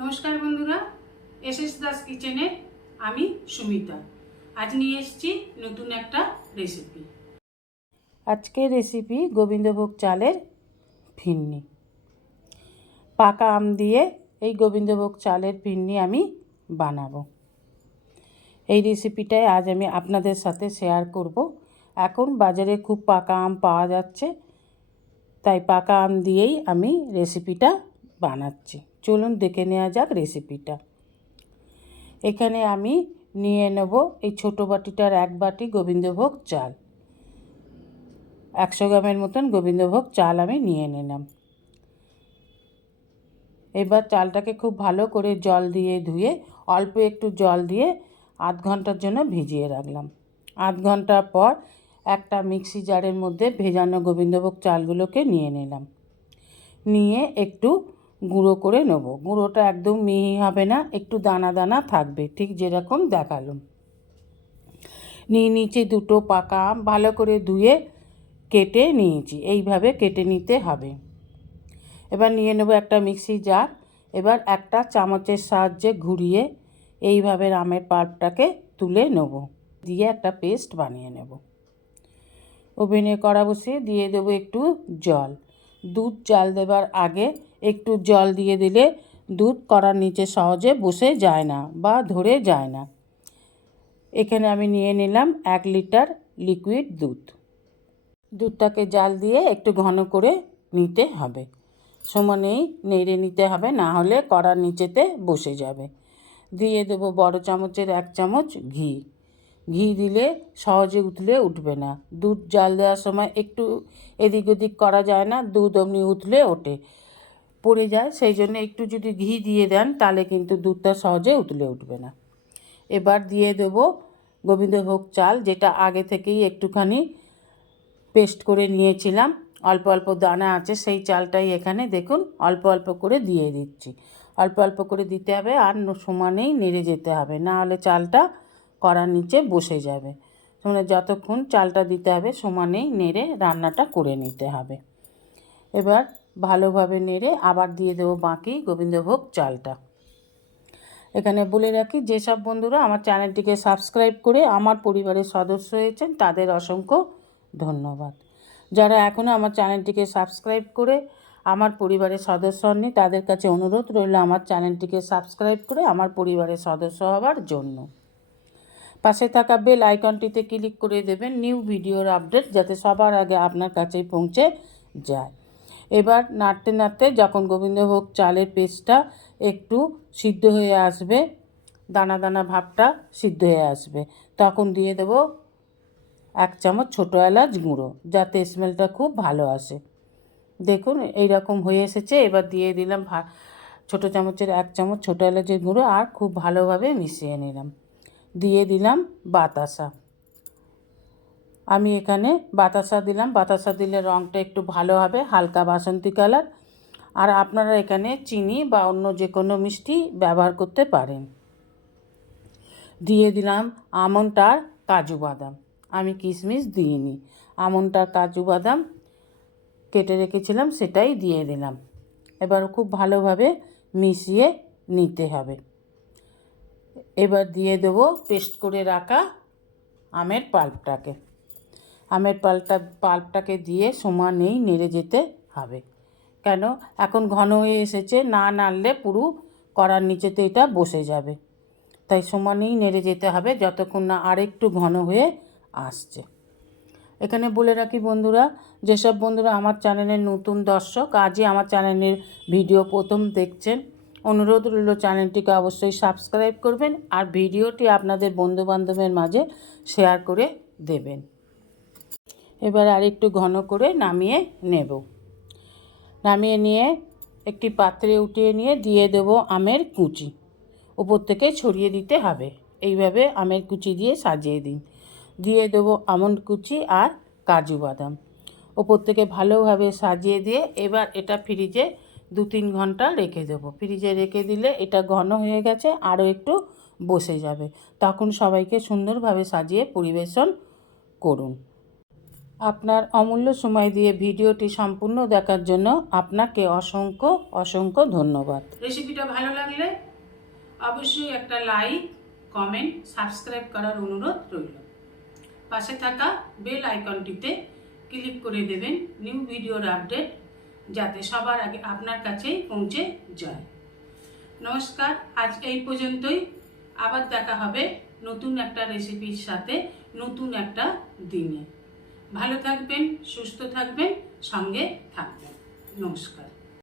নমস্কার বন্ধুরা, এসএস দাস কিচেনে আমি সুমিতা আজ নিয়ে এসেছি নতুন একটা রেসিপি। আজকের রেসিপি গোবিন্দভোগ চালের ফিরনি। পাকা আম দিয়ে এই গোবিন্দভোগ চালের ফিরনি আমি বানাবো। এই রেসিপিটাই আজ আমি আপনাদের সাথে শেয়ার করব। এখন বাজারে খুব পাকা আম পাওয়া যাচ্ছে, তাই পাকা আম দিয়েই আমি রেসিপিটা বানাচ্ছি। চলুন দেখে নেওয়া যাক রেসিপিটা। এখানে আমি নিয়ে নেব এই ছোটো বাটিটার 1 বাটি গোবিন্দভোগ চাল। 100 গ্রামের মতন গোবিন্দভোগ চাল আমি নিয়ে নিলাম। এবার চালটাকে খুব ভালো করে জল দিয়ে ধুয়ে অল্প একটু জল দিয়ে আধ ঘন্টার জন্য ভিজিয়ে রাখলাম। আধ ঘন্টা পর একটা মিক্সি জারের মধ্যে ভেজানো গোবিন্দভোগ চালগুলোকে নিয়ে নিলাম। নিয়ে একটু গুঁড়ো করে নেব। গুঁড়োটা একদম মিহি হবে না, একটু দানা দানা থাকবে, ঠিক যেরকম দেখালাম। নিয়ে নিচে দুটো পাকা আম ভালো করে ধুয়ে কেটে নিয়েছি। এইভাবে কেটে নিতে হবে। এবার নিয়ে নেব একটা মিক্সি জার। এবার একটা চামচের সাহায্যে ঘুরিয়ে এইভাবে আমের পাল্পটাকে তুলে নেব, দিয়ে একটা পেস্ট বানিয়ে নেব। ওভেনে কড়া বসিয়ে দিয়ে দেবো একটু জল। দুধ জাল দেবার আগে একটু জল দিয়ে দিলে দুধ কড়ার নিচে সহজে বসে যায় না বা ধরে যায় না। এখানে আমি নিয়ে নিলাম 1 লিটার লিকুইড দুধ। দুধটাকে জাল দিয়ে একটু ঘন করে নিতে হবে। সমানেই নেড়ে নিতে হবে, না হলে কড়ার নিচেতে বসে যাবে। দিয়ে দেবো বড় চামচের 1 চামচ ঘি। ঘি দিলে সহজে উতলে উঠবে না। দুধ জাল দেওয়ার সময় একটু এদিক ওদিক করা যায় না, দুধ অমনি উতলে ওঠে, পড়ে যায়। সেই জন্য একটু যদি ঘি দিয়ে দেন তাহলে কিন্তু দুধটা সহজে উতলে উঠবে না। এবার দিয়ে দেবো গোবিন্দভোগ চাল, যেটা আগে থেকেই একটুখানি পেস্ট করে নিয়েছিলাম। অল্প অল্প দানা আছে, সেই চালটাই এখানে দেখুন অল্প অল্প করে দিয়ে দিচ্ছি। অল্প অল্প করে দিতে হবে আর সমানেই নেড়ে যেতে হবে, না হলে চালটা কড়ার নিচে বসে যাবে। মানে যতক্ষণ চালটা দিতে হবে সমানেই নেড়ে রান্নাটা করে নিতে হবে। এবার ভালোভাবে নেড়ে আবার দিয়ে দেবো বাকি গোবিন্দভোগ চালটা। এখানে বলে রাখি, যেসব বন্ধুরা আমার চ্যানেলটিকে সাবস্ক্রাইব করে আমার পরিবারের সদস্য হয়েছেন তাদের অসংখ্য ধন্যবাদ। যারা এখনও আমার চ্যানেলটিকে সাবস্ক্রাইব করে আমার পরিবারের সদস্য হননি তাদের কাছে অনুরোধ রইল আমার চ্যানেলটিকে সাবস্ক্রাইব করে আমার পরিবারের সদস্য হওয়ার জন্য। পাশে থাকা বেল আইকনটিতে ক্লিক করে দেবেন নিউ ভিডিওর আপডেট যাতে সবার আগে আপনার কাছে পৌঁছে যায়। এবার নাড়তে নাড়তে যখন গোবিন্দভোগ চালের পেস্টটা একটু সিদ্ধ হয়ে আসবে, দানা দানা ভাবটা সিদ্ধ হয়ে আসবে, তখন দিয়ে দেবো 1 চামচ ছোটো এলাচ গুঁড়ো, যাতে স্মেলটা খুব ভালো আসে। দেখুন এইরকম হয়ে এসেছে। এবার দিয়ে দিলাম ছোটো চামচের 1 চামচ ছোটো এলাচের গুঁড়ো আর খুব ভালোভাবে মিশিয়ে নিলাম। দিয়ে দিলাম বাতাসা। আমি এখানে বাতাসা দিলাম। বাতাসা দিলে রঙটা একটু ভালো হবে, হালকা বাসন্তী কালার। আর আপনারা এখানে চিনি বা অন্য যে কোনো মিষ্টি ব্যবহার করতে পারেন। দিয়ে দিলাম আমন্ড আর কাজু বাদাম। আমি কিশমিশ দিইনি, আমন্ড আর কাজু বাদাম কেটে রেখেছিলাম সেটাই দিয়ে দিলাম। এবার খুব ভালোভাবে মিশিয়ে নিতে হবে। এবার দিয়ে দেবো পেস্ট করে রাখা আমের পাল্পটাকে। আমের পাল্পটাকে দিয়ে সমানেই নেড়ে যেতে হবে। কেন এখন ঘন হয়ে এসেছে, না নাড়লে পুরো কড়ার নিচেতে এটা বসে যাবে, তাই সমানেই নেড়ে যেতে হবে যতক্ষণ না আরেকটু ঘন হয়ে আসছে। এখানে বলে রাখি বন্ধুরা, যেসব বন্ধুরা আমার চ্যানেলের নতুন দর্শক, আজই আমার চ্যানেলের ভিডিও প্রথম দেখছেন, অনুরোধ রইল চ্যানেলটিকে অবশ্যই সাবস্ক্রাইব করবেন আর ভিডিওটি আপনাদের বন্ধুবান্ধবের মাঝে শেয়ার করে দেবেন। এবার আরেকটু ঘন করে নামিয়ে নেব। নামিয়ে নিয়ে একটি পাত্রে উঠিয়ে নিয়ে দিয়ে দেব আমের কুচি। উপর থেকে ছড়িয়ে দিতে হবে। এইভাবে আমের কুচি দিয়ে সাজিয়ে দিন। দিয়ে দেবো আমন্ড কুচি আর কাজু বাদাম ওপর থেকে ভালোভাবে সাজিয়ে দিয়ে এবার এটা ফ্রিজে 2-3 ঘন্টা রেখে দেবো। ফ্রিজে রেখে দিলে এটা ঘন হয়ে গেছে, আরও একটু বসে যাবে। তখন সবাইকে সুন্দরভাবে সাজিয়ে পরিবেশন করুন। আপনার অমূল্য সময় দিয়ে ভিডিওটি সম্পূর্ণ দেখার জন্য আপনাকে অসংখ্য অসংখ্য ধন্যবাদ। রেসিপিটা ভালো লাগলে অবশ্যই একটা লাইক, কমেন্ট, সাবস্ক্রাইব করার অনুরোধ রইল। পাশে থাকা বেল আইকনটিতে ক্লিক করে দেবেন নিউ ভিডিওর আপডেট যাতে সবার আগে আপনার কাছেই পৌঁছে যায়। নমস্কার, আজ এই পর্যন্তই। আবার দেখা হবে নতুন একটা রেসিপির সাথে নতুন একটা দিনে। ভালো থাকবেন, সুস্থ থাকবেন, সঙ্গে থাকবেন। নমস্কার।